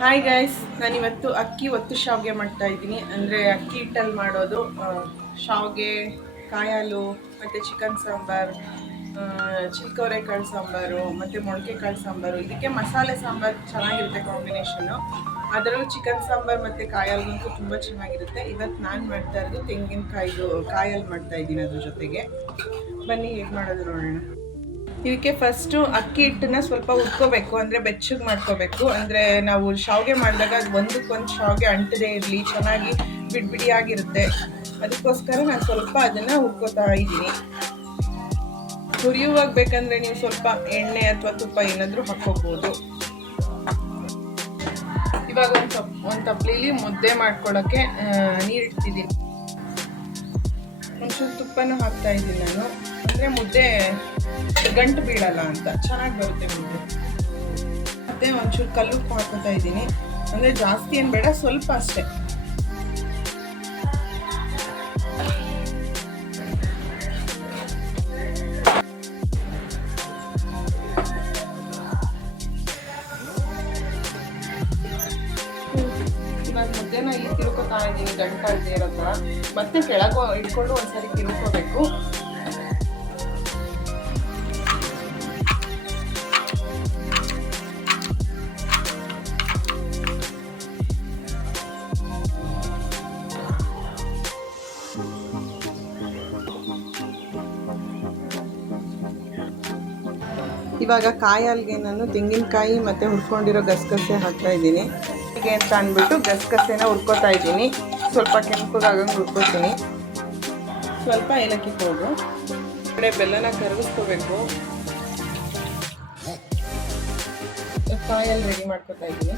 Hi guys ನಾನಿವತ್ತು ಅಕ್ಕಿ ಒತ್ತು ಶಾವ್ಗೆ ಮಾಡ್ತಾ ಇದ್ದೀನಿ. ಅಂದರೆ ಅಕ್ಕಿ ಹಿಟ್ಟಲ್ಲಿ ಮಾಡೋದು ಶಾವಿಗೆ, ಕಾಯಾಲು, ಮತ್ತು ಚಿಕನ್ ಸಾಂಬಾರು ಚಿಲ್ಕವರೆಕಾಳು ಸಾಂಬಾರು, ಮತ್ತು ಮೊಳಕೆ ಕಾಳು ಸಾಂಬಾರು. ಇದಕ್ಕೆ ಮಸಾಲೆ ಸಾಂಬಾರು ಚೆನ್ನಾಗಿರುತ್ತೆ ಕಾಂಬಿನೇಷನು ಅದರಲ್ಲೂ ಚಿಕನ್ ಸಾಂಬಾರು ಮತ್ತು ಕಾಯಲ್ಗಂತೂ ತುಂಬ ಚೆನ್ನಾಗಿರುತ್ತೆ. ಇವತ್ತು ನಾನು ಮಾಡ್ತಾ ಇರೋದು ತೆಂಗಿನಕಾಯಿದು ಕಾಯಲ್ಲಿ ಮಾಡ್ತಾ ಇದ್ದೀನಿ ಅದ್ರ ಜೊತೆಗೆ. ಬನ್ನಿ, ಹೇಗೆ ಮಾಡೋದು ನೋಡೋಣ. ಇದಕ್ಕೆ ಫಸ್ಟು ಅಕ್ಕಿ ಹಿಟ್ಟನ್ನ ಸ್ವಲ್ಪ ಉಟ್ಕೋಬೇಕು ಅಂದರೆ ಬೆಚ್ಚಗೆ ಮಾಡ್ಕೋಬೇಕು. ಅಂದರೆ ನಾವು ಶಾವಿಗೆ ಮಾಡಿದಾಗ ಅದು ಒಂದಕ್ಕೊಂದು ಶಾವಿಗೆ ಅಂಟದೇ ಇರಲಿ, ಚೆನ್ನಾಗಿ ಬಿಡಿಬಿಡಿಯಾಗಿರುತ್ತೆ ಅದಕ್ಕೋಸ್ಕರ ನಾನು ಸ್ವಲ್ಪ ಅದನ್ನು ಹುರ್ಕೋತಾ ಇದ್ದೀನಿ. ಹುರಿಯುವಾಗ ಬೇಕಂದ್ರೆ ನೀವು ಸ್ವಲ್ಪ ಎಣ್ಣೆ ಅಥವಾ ತುಪ್ಪ ಏನಾದರೂ ಹಾಕ್ಕೋಬೋದು. ಇವಾಗ ಒಂದು ತಪ್ ಒಂದು ತಪ್ಲೀಲಿ ಮುದ್ದೆ ಮಾಡ್ಕೊಳ್ಳೋಕ್ಕೆ ನೀರಿಡ್ತಿದ್ದೀನಿ ಒಂಚೂರು ತುಪ್ಪನೂ ಹಾಕ್ತಾ ಇದ್ದೀನಿ ನಾನು. ಅಂದರೆ ಮುದ್ದೆ ಗಂಟು ಬೀಳಲ್ಲ ಅಂತ. ಚೆನ್ನಾಗಿ ಬರುತ್ತೆ ಮುದ್ದೆ ಮತ್ತೆ ಒಂಚೂರು ಕಲ್ಲು ಹಾಕೋತಾ ಇದ್ದೀನಿ. ಅಂದರೆ ಜಾಸ್ತಿ ಏನು ಬೇಡ, ಸ್ವಲ್ಪ ಅಷ್ಟೇ. ಇಲ್ಲಿ ತಿಳ್ಕೊತಾ ಇದ್ದೀನಿ ಗಂಟು ಇರೋ ಮತ್ತೆ ಕೆಳಗೆ ಇಟ್ಕೊಂಡು ಒಂದ್ಸರಿ ತಿಳ್ಕೊಬೇಕು ಇವಾಗ ಕಾಯಲ್ಗೆ ನಾನು ತೆಂಗಿನಕಾಯಿ ಮತ್ತು ಹುರ್ಕೊಂಡಿರೋ ಗಸಗಸೆ ಹಾಕ್ತಾ ಇದ್ದೀನಿ. ಹೀಗೆ ಅಂತ ಅಂದ್ಬಿಟ್ಟು ಗಸಗಸೆನ ಹುರ್ಕೋತಾ ಇದ್ದೀನಿ. ಸ್ವಲ್ಪ ಕೆಂಪಗಾಗಂಗೆ ಹುರ್ಕೋತೀನಿ. ಸ್ವಲ್ಪ ಏಲಕ್ಕಿ ಪೌಡ್ರು. ಕಡೆ ಬೆಲ್ಲನ ಕರಗಿಸ್ಕೋಬೇಕು. ಕಾಯಲ್ಲಿ ರೆಡಿ ಮಾಡ್ಕೊತಾ ಇದ್ದೀನಿ.